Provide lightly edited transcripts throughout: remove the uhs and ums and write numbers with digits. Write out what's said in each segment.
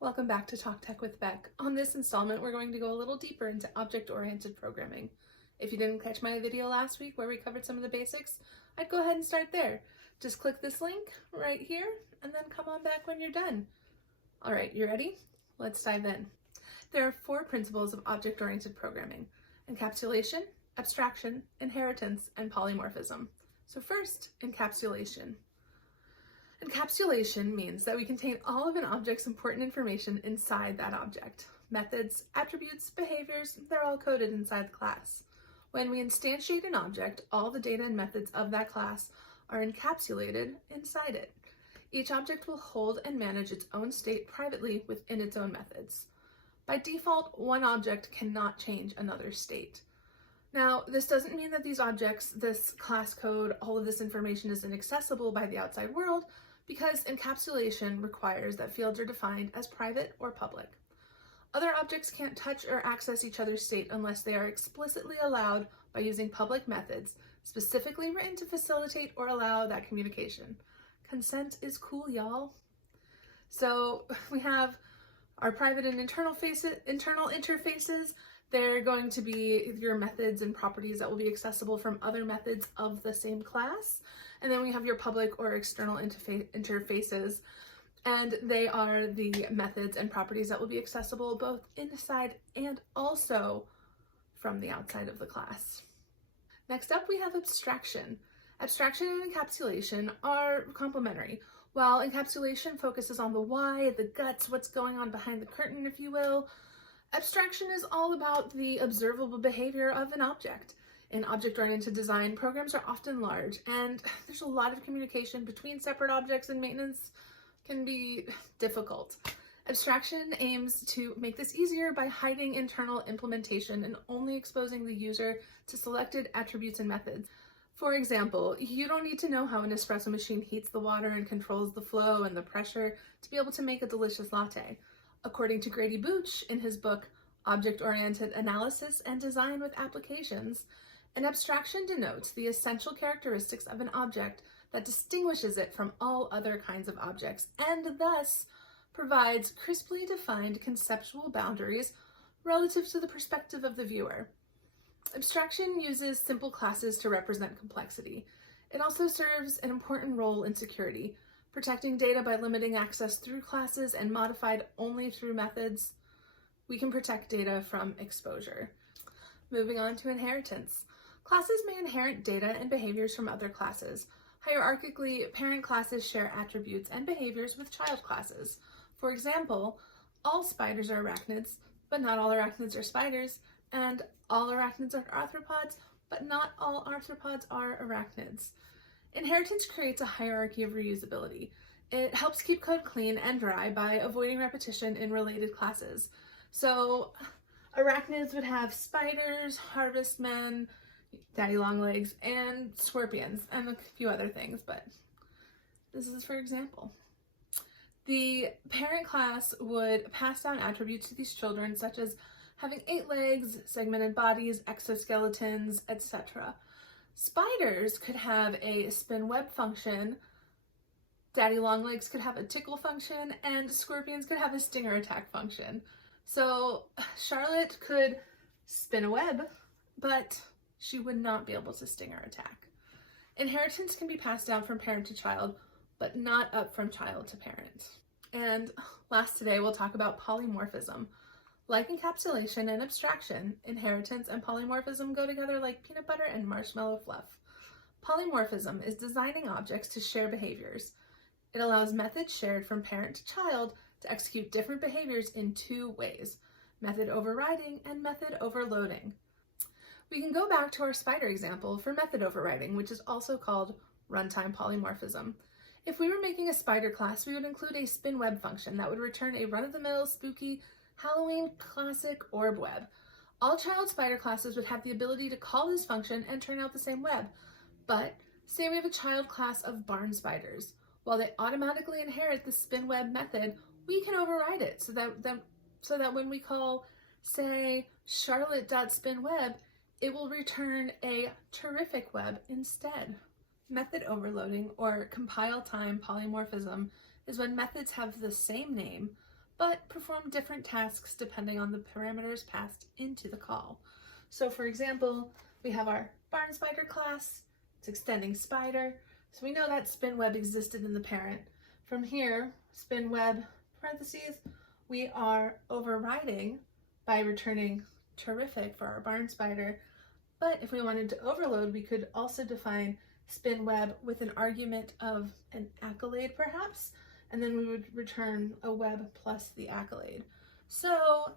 Welcome back to Talk Tech with Beck. On this installment, we're going to go a little deeper into object-oriented programming. If you didn't catch my video last week where we covered some of the basics, I'd go ahead and start there. Just click this link right here and then come on back when you're done. All right, you ready? Let's dive in. There are 4 principles of object-oriented programming: encapsulation, abstraction, inheritance, and polymorphism. So first, encapsulation. Encapsulation means that we contain all of an object's important information inside that object. Methods, attributes, behaviors, they're all coded inside the class. When we instantiate an object, all the data and methods of that class are encapsulated inside it. Each object will hold and manage its own state privately within its own methods. By default, one object cannot change another's state. Now, this doesn't mean that these objects, this class code, all of this information is inaccessible by the outside world, because encapsulation requires that fields are defined as private or public. Other objects can't touch or access each other's state unless they are explicitly allowed by using public methods, specifically written to facilitate or allow that communication. Consent is cool, y'all. So we have our private and internal interfaces. They're going to be your methods and properties that will be accessible from other methods of the same class. And then we have your public or external interfaces, and they are the methods and properties that will be accessible both inside and also from the outside of the class. Next up, we have abstraction. Abstraction and encapsulation are complementary. While encapsulation focuses on the why, the guts, what's going on behind the curtain, if you will, abstraction is all about the observable behavior of an object. In object-oriented design, programs are often large, and there's a lot of communication between separate objects, and maintenance can be difficult. Abstraction aims to make this easier by hiding internal implementation and only exposing the user to selected attributes and methods. For example, you don't need to know how an espresso machine heats the water and controls the flow and the pressure to be able to make a delicious latte. According to Grady Booch in his book, Object-Oriented Analysis and Design with Applications, an abstraction denotes the essential characteristics of an object that distinguishes it from all other kinds of objects and thus provides crisply defined conceptual boundaries relative to the perspective of the viewer. Abstraction uses simple classes to represent complexity. It also serves an important role in security, protecting data by limiting access through classes and modified only through methods. We can protect data from exposure. Moving on to inheritance. Classes may inherit data and behaviors from other classes. Hierarchically, parent classes share attributes and behaviors with child classes. For example, all spiders are arachnids, but not all arachnids are spiders, and all arachnids are arthropods, but not all arthropods are arachnids. Inheritance creates a hierarchy of reusability. It helps keep code clean and dry by avoiding repetition in related classes. So arachnids would have spiders, harvestmen, daddy long legs, and scorpions, and a few other things, but this is for example. The parent class would pass down attributes to these children, such as having 8 legs, segmented bodies, exoskeletons, etc. Spiders could have a spin web function, daddy long legs could have a tickle function, and scorpions could have a stinger attack function. So Charlotte could spin a web, but she would not be able to stinger attack. Inheritance can be passed down from parent to child, but not up from child to parent. And last today, we'll talk about polymorphism. Like encapsulation and abstraction, inheritance and polymorphism go together like peanut butter and marshmallow fluff. Polymorphism is designing objects to share behaviors. It allows methods shared from parent to child to execute different behaviors in 2 ways: method overriding and method overloading. We can go back to our spider example for method overriding, which is also called runtime polymorphism. If we were making a spider class, we would include a spin web function that would return a run-of-the-mill, spooky, Halloween classic orb web. All child spider classes would have the ability to call this function and turn out the same web. But say we have a child class of barn spiders. While they automatically inherit the spin web method, we can override it so that when we call, say, charlotte.spinweb, it will return a terrific web instead. Method overloading, or compile time polymorphism, is when methods have the same name but perform different tasks depending on the parameters passed into the call. So for example, we have our barn spider class, it's extending spider, so we know that spin web existed in the parent. From here, spin web parentheses, we are overriding by returning terrific for our barn spider, but if we wanted to overload, we could also define spin web with an argument of an accolade perhaps, and then we would return a web plus the accolade. So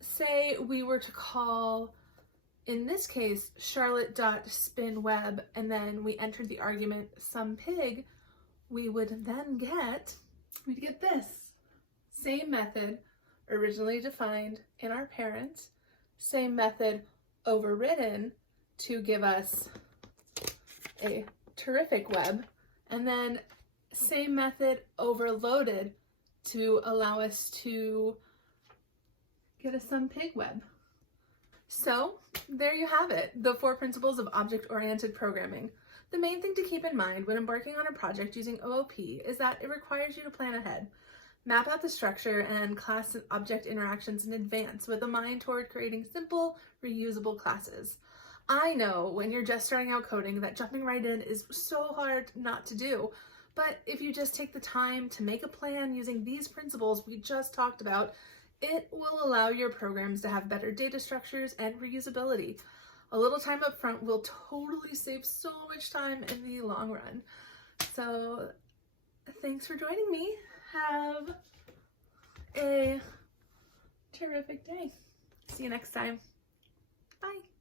say we were to call, in this case, Charlotte.spinWeb, and then we entered the argument some pig, we would then we'd get this. Same method originally defined in our parent, same method overridden to give us a terrific web, and then same method overloaded to allow us to get us some pig web. So there you have it, the 4 principles of object-oriented programming. The main thing to keep in mind when embarking on a project using OOP is that it requires you to plan ahead. Map out the structure and class and object interactions in advance with a mind toward creating simple, reusable classes. I know when you're just starting out coding that jumping right in is so hard not to do, but if you just take the time to make a plan using these principles we just talked about, it will allow your programs to have better data structures and reusability. A little time up front will totally save so much time in the long run. So thanks for joining me. Have a terrific day. See you next time. Bye.